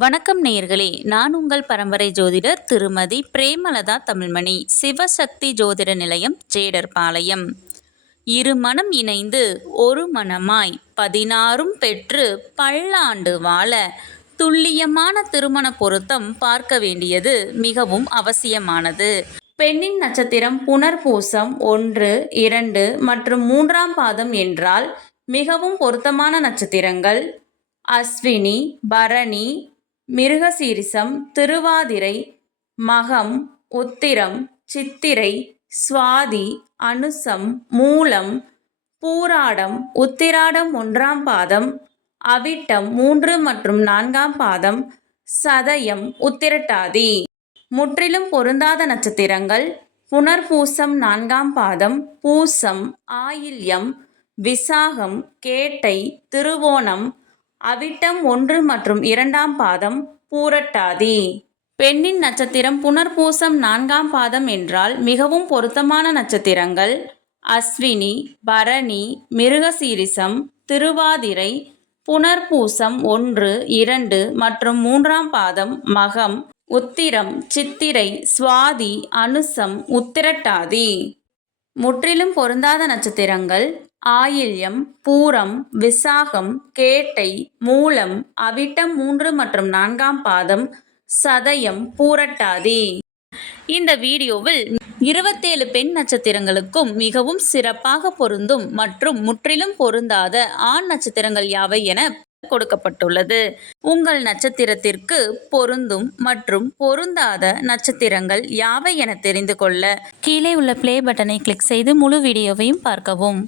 வணக்கம் நேயர்களே நான் உங்கள் பரம்பரை ஜோதிடர் திருமதி பிரேமலதா தமிழ்மணி சிவசக்தி ஜோதிட நிலையம் ஜேடர்பாளையம். இரு மனம் இணைந்து ஒரு மனமாய் பதினாறும் பெற்று பல்லாண்டு வாழ துல்லியமான திருமண பொருத்தம் பார்க்க வேண்டியது மிகவும் அவசியமானது. பெண்ணின் நட்சத்திரம் புனர்பூசம் ஒன்று இரண்டு மற்றும் மூன்றாம் பாதம் என்றால் மிகவும் பொருத்தமான நட்சத்திரங்கள். அஸ்வினி பரணி மிருகசீரிசம் திருவாதிரை மகம் உத்திரம் சித்திரை சுவாதி அனுசம் மூலம் பூராடம் உத்திராடம் ஒன்றாம் பாதம் அவிட்டம் மூன்று மற்றும் நான்காம் பாதம் சதயம் உத்திரட்டாதி. முற்றிலும் பொருந்தாத நட்சத்திரங்கள் புனர்பூசம் நான்காம் பாதம் பூசம் ஆயில்யம் விசாகம் கேட்டை திருவோணம் அவிட்டம் ஒன்று மற்றும் இரண்டாம் பாதம் பூரட்டாதி. பெண்ணின் நட்சத்திரம் புனர்பூசம் நான்காம் பாதம் என்றால் மிகவும் பொருத்தமான நட்சத்திரங்கள். அஸ்வினி பரணி மிருகசீரிசம் திருவாதிரை புனர்பூசம் ஒன்று இரண்டு மற்றும் மூன்றாம் பாதம் மகம் உத்திரம் சித்திரை சுவாதி அனுசம் உத்திரட்டாதி. முற்றிலும் பொருந்தாத நட்சத்திரங்கள். ஆயில்யம் பூரம் விசாகம் கேட்டை மூலம் அவிட்டம் மூன்று மற்றும் நான்காம் பாதம் சதயம் பூரட்டாதி. இந்த வீடியோவில் இருபத்தேழு பெண் நட்சத்திரங்களுக்கும் மிகவும் சிறப்பாக பொருந்தும் மற்றும் முற்றிலும் பொருந்தாத ஆண் நட்சத்திரங்கள் யாவை என கொடுக்கப்பட்டுள்ளது. உங்கள் நட்சத்திரத்திற்கு பொருந்தும் மற்றும் பொருந்தாத நட்சத்திரங்கள் யாவை என தெரிந்து கொள்ள கீழே உள்ள பிளே பட்டனை கிளிக் செய்து முழு வீடியோவையும் பார்க்கவும்.